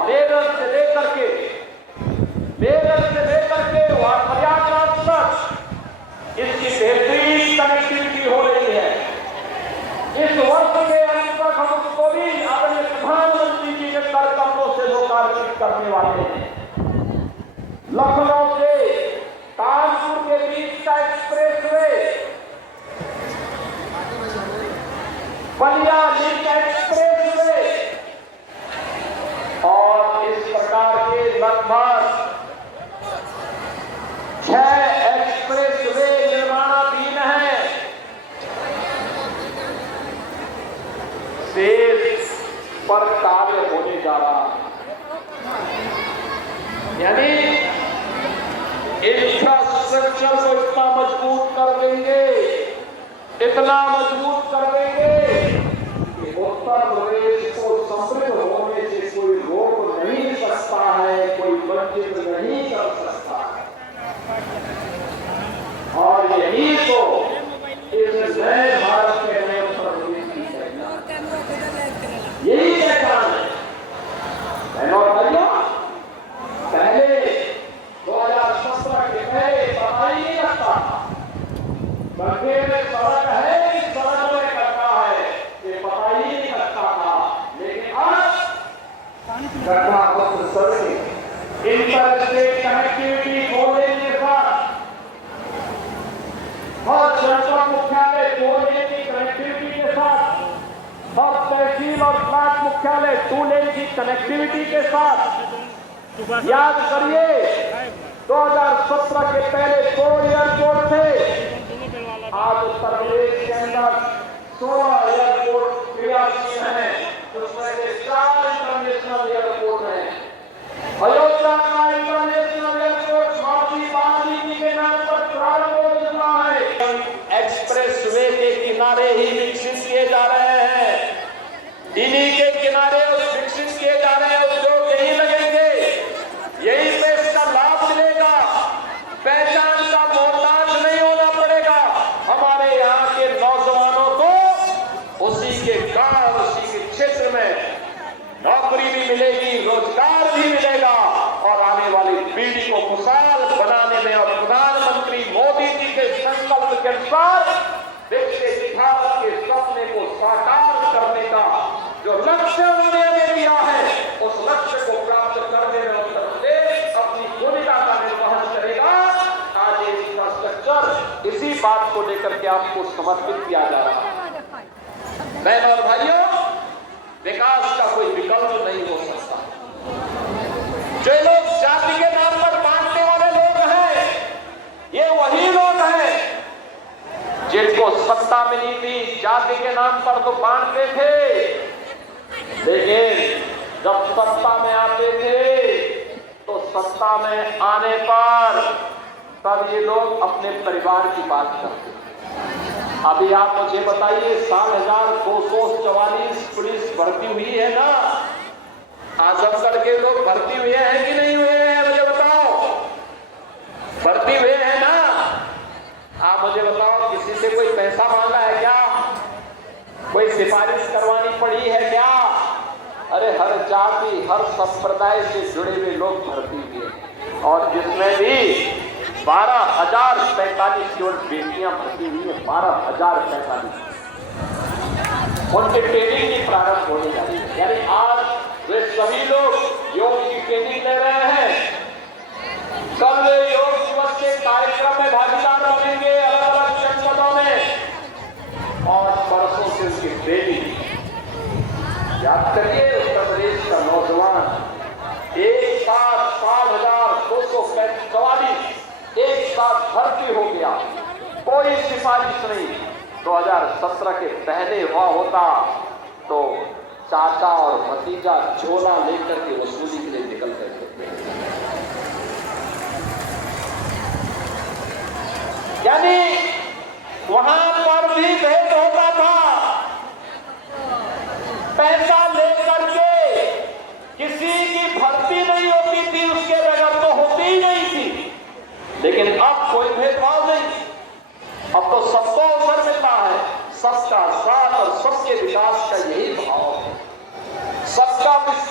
और मेरठ से लेकर के वहां प्रयागराज तक इसकी बेहतरीन कनेक्टिविटी हो रही है। इस वर्ष के अंत तक हम उसको भी अपने प्रधानमंत्री जी के कर कमरों से लोकार्पित करने वाले हैं। लखनऊ से कानपुर के बीच का एक्सप्रेसवे, बलिया लिंक एक्सप्रेसवे और इस प्रकार के लगभग 6 एक्सप्रेसवे निर्माणाधीन है। शेष पर कार्य होने जा रहा है। यानी इंफ्रास्ट्रक्चर को इतना मजबूत कर देंगे, इतना मजबूत कर देंगे कि उत्तर प्रदेश को समृद्ध होने से कोई रोक नहीं सकता है, कोई वंचित नहीं कर सकता। और यही तो इस नए भारत के नए उत्तर प्रदेश की पहचान, यही पहचान है। बहनों और भाइयों, पहले 2017 के पहले पता ही नहीं लगता बंदे में सड़क है कि सड़क में करता है, ये पता ही नहीं लगता था। लेकिन आज घटना पत्र सड़कें, इंटरस्टेट कनेक्टिविटी खोलने के साथ हर जनपद मुख्यालय 2 लेन की कनेक्टिविटी के साथ, हर तहसील और ब्लॉक मुख्यालय 2 लेन की कनेक्टिविटी के साथ। याद करिए 2017 के पहले 2 एयरपोर्ट थे, आज उत्तर प्रदेश के अंदर 16 एयरपोर्ट क्रियाशील हैं, उसमें से 4 इंटरनेशनल एयरपोर्ट हैं। अयोध्या का इंटरनेशनल एयरपोर्ट माफी बांधी के नाम पर प्रारंभ हो चुका है। एक्सप्रेसवे के किनारे ही विकसित किए जा रहे हैं, इन्हीं के किनारे विकसित किए जा रहे हैं। उद्योग यही लगेंगे, यही पे इसका लाभ मिलेगा, पहचान का मोहताज नहीं होना पड़ेगा। हमारे यहाँ के नौजवानों को उसी के गांव, उसी के क्षेत्र में नौकरी भी मिलेगी, रोजगार भी मिलेगा और आने वाली पीढ़ी को खुशहाल बनाने में और प्रधानमंत्री मोदी जी के संकल्प के अनुसार विकसित भारत के सपने को साकार करने का जो लक्ष्य उन्होंने हमें दिया है, उस लक्ष्य को प्राप्त करने में उत्तर प्रदेश अपनी भूमिका का निर्वहन करेगा। आज ये इंफ्रास्ट्रक्चर इसी बात को लेकर के आपको समर्पित किया जा रहा है। बहनों और भाइयों, विकास का कोई विकल्प नहीं हो सकता। जो लोग जाति के नाम पर बांटने वाले लोग हैं, ये वही लोग हैं जिनको सत्ता मिली थी, जाति के नाम पर तो बांटते थे, लेकिन जब सत्ता में आते थे तो सत्ता में आने पर तब ये लोग अपने परिवार की बात करते। अभी आप मुझे बताइए, 7,244 पुलिस भर्ती हुई है ना? आजमगढ़ के लोग भर्ती हुए हैं कि नहीं हुए हैं? मुझे बताओ, भर्ती हुए हैं ना? आप मुझे बताओ, किसी से कोई पैसा मांगा है क्या? कोई सिफारिश करवानी पड़ी है क्या? अरे हर जाति, हर संप्रदाय से जुड़े हुए लोग भर्ती हुए, और जिसमें भी 12,045 केवल बेटियां भर्ती हुई है। 12,045 उनके ट्रेनिंग की प्रारंभ होने जा रही है। यानी आज वे सभी लोग योग की ट्रेनिंग ले रहे हैं। कल योग दिवस के कार्यक्रम में भागीदार बनेंगे अलग अलग जनपदों में, और परसों से उसकी ट्रेनिंग। याद करिए, उत्तर प्रदेश का नौजवान एक साथ 7,244 एक साथ भर्ती हो गया, कोई सिफारिश नहीं। 2017 के पहले हुआ होता तो चाचा और भतीजा झोला लेकर के वसूली के लिए निकल गए थे। यानी वहां पर भी भेद होता था। पैसा लेकर के किसी की भर्ती नहीं होती थी, उसके बगैर तो होती ही नहीं थी। लेकिन अब कोई भेदभाव नहीं, अब तो सबको अवसर मिलता है। सबका साथ और सबके विकास का यही भाव है, सबका विश्वास।